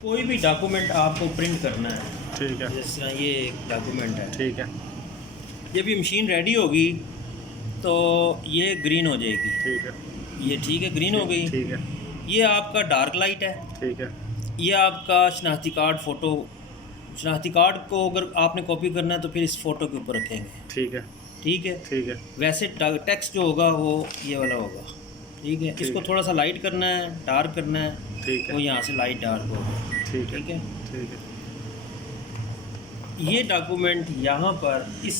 कोई भी डॉक्यूमेंट आपको प्रिंट करना है, ठीक है, जिस तरह ये एक डॉक्यूमेंट है, ठीक है, जब ये मशीन रेडी होगी तो ये ग्रीन हो जाएगी। ठीक है, ये ठीक है, ग्रीन हो गई। ठीक है, ये आपका डार्क लाइट है। ठीक है, ये आपका शनाख्ती कार्ड फ़ोटो, शनाख्ती कार्ड को अगर आपने कॉपी करना है तो फिर इस फ़ोटो के ऊपर रखेंगे। ठीक है, ठीक है। ठीक है, वैसे टेक्स्ट जो होगा वो ये वाला होगा। ठीक है। इसको थोड़ा सा लाइट करना है, डार्क करना है, ठीक है, वो यहाँ से लाइट डार्क होगा। ठीक है, ठीक है। ठीक है, ये डॉक्यूमेंट यहाँ पर इस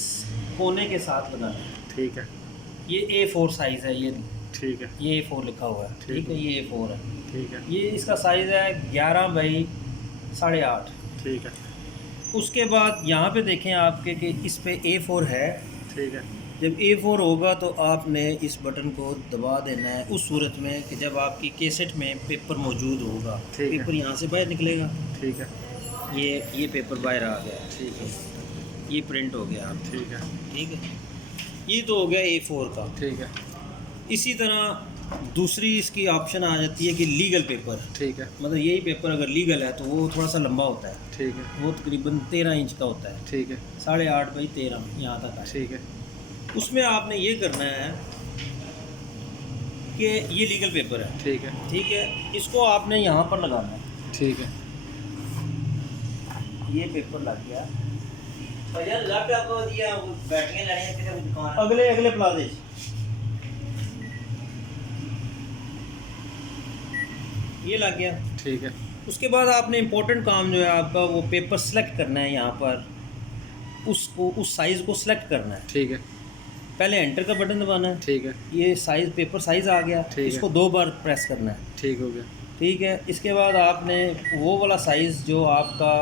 कोने के साथ लगाना है। ठीक है, ये A4 साइज़ है। ये ठीक है, ये A4 लिखा हुआ है। ठीक है। ये A4 है। ठीक है, ये इसका साइज़ है 11 बाई 8.5। ठीक है, उसके बाद यहाँ पे देखें आपके कि इस पे A4 है। ठीक है, जब A4 होगा तो आपने इस बटन को दबा देना है उस सूरत में कि जब आपकी कैसेट में पेपर मौजूद होगा। ठीक है। पेपर यहाँ से बाहर निकलेगा। ठीक है, ये पेपर बाहर आ गया। ठीक है, ये प्रिंट हो गया आप। ठीक है, ठीक है। ये तो हो गया A4 का। ठीक है, इसी तरह दूसरी इसकी ऑप्शन आ जाती है कि लीगल पेपर। ठीक है, मतलब यही पेपर अगर लीगल है तो वो थोड़ा सा लंबा होता है। ठीक है, वो तकरीबन 13 इंच का होता है। ठीक है, 8.5 बाई 13 यहाँ तक है। ठीक है, उसमें आपने ये करना है कि ये लीगल पेपर है। ठीक है, ठीक है। इसको आपने यहाँ पर लगाना है। ठीक है, ये पेपर लग गया। बैटरियां लेनी है किसी दुकान अगले अगले प्लाजे ये लग गया। ठीक है, उसके बाद आपने इम्पोर्टेंट काम जो है आपका वो पेपर सेलेक्ट करना है। यहाँ पर उसको उस साइज़ को सिलेक्ट करना है। ठीक है, पहले एंटर का बटन दबाना है। ठीक है, ये साइज़ पेपर साइज़ आ गया। ठीक है। इसको 2 बार प्रेस करना है। ठीक हो गया, ठीक है। इसके बाद आपने वो वाला साइज़ जो आपका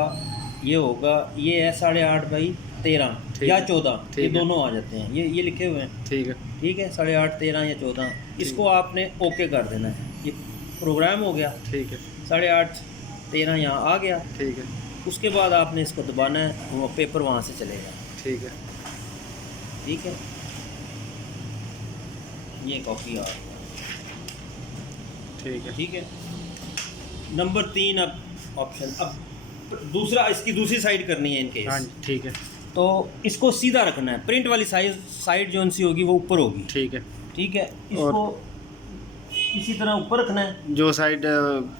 ये होगा, ये है 8.5 बाई 13 ठीक या है। 14, ठीक ये है। दोनों आ जाते हैं। ये लिखे हुए हैं। ठीक है, ठीक है। 8.5, 13 या 14, इसको आपने ओके कर देना है। ये प्रोग्राम हो गया। ठीक है, 8.5 13 यहाँ आ गया। ठीक है, उसके बाद आपने इसको दबाना है, वो पेपर वहाँ से चलेगा। ठीक है, ठीक है। ये कॉपी आ गया। ठीक है, ठीक है। नंबर 3 अब ऑप्शन, अब दूसरा इसकी दूसरी साइड करनी है इनके। हाँ जी, ठीक है, तो इसको सीधा रखना है। प्रिंट वाली साइड जो सी होगी वो ऊपर होगी। ठीक है। ठीक है। इसको इसी तरह ऊपर रखना है। जो साइड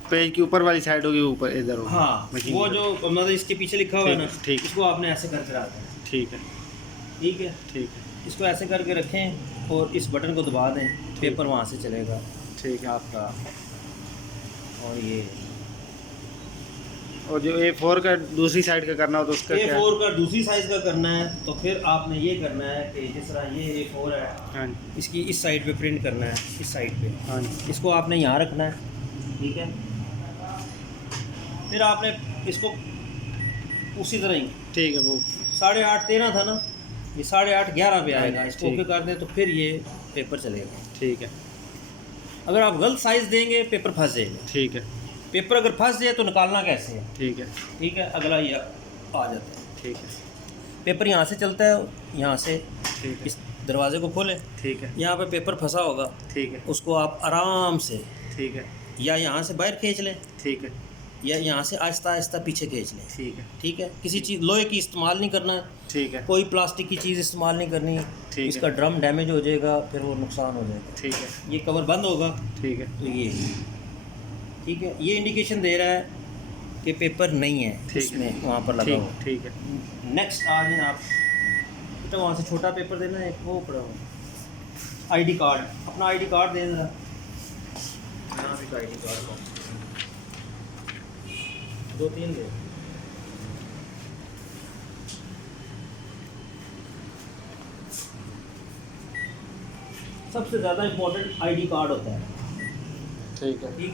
पेज की ऊपर वाली साइड होगी वो ऊपर इधर होगी। हाँ, मशीन वो की जो मतलब इसके पीछे लिखा हुआ है ना, ठीक। इसको आपने ऐसे करके रखना है। ठीक है, ठीक है। ठीक है, इसको ऐसे करके रखें और इस बटन को दबा दें, पेपर वहाँ से चलेगा। ठीक है। आपका और ये और जो A4 का दूसरी साइड का करना हो तो उसका क्या? A4 का दूसरी साइज़ का करना है तो फिर आपने ये करना है कि जिस तरह ये A4 है, हाँ जी, इसकी इस साइड पे प्रिंट करना है, इस साइड पे। हाँ जी, इसको आपने यहाँ रखना है। ठीक है। फिर आपने इसको उसी तरह ही ठीक है। वो 8.5 13 था ना, ये 8.5 11 पे आएगा। इसको ठीक। ओके कर दें तो फिर ये पेपर चलेगा। ठीक है, अगर आप गलत साइज़ देंगे पेपर फंस जाएगा। ठीक है, पेपर अगर फंस जाए तो निकालना कैसे है? ठीक है, ठीक है। अगला ये आ जाता है। ठीक है, पेपर यहाँ से चलता है, यहाँ से ठीक है, इस दरवाजे को खोलें, ठीक है, यहाँ पे पेपर फंसा होगा, ठीक है, उसको आप आराम से ठीक है, या यहाँ से बाहर खींच लें ठीक है, या यहाँ से आहिस्ता आहिस्ता पीछे खींच लें। ठीक है, ठीक है। किसी चीज़ लोहे की इस्तेमाल नहीं करना, ठीक है, कोई प्लास्टिक की चीज़ इस्तेमाल नहीं करनी। ठीक इसका है, ड्रम डैमेज हो जाएगा, फिर वो नुकसान हो जाएगा। ठीक है, ये कवर बंद होगा ठीक है, तो ये ठीक है। ये इंडिकेशन दे रहा है कि पेपर नहीं है ठीक है। इसमें, वहाँ पर लगा हुआ। ठीक है, नेक्स्ट आ जाए आप, तो वहाँ से छोटा पेपर देना है, एक वो पड़ा हुआ आईडी कार्ड, अपना आईडी कार्ड दे देना। यहाँ भी आईडी कार्ड 2-3 दे। सबसे ज़्यादा इम्पोर्टेंट आईडी कार्ड होता है। ठीक है। ठीक है।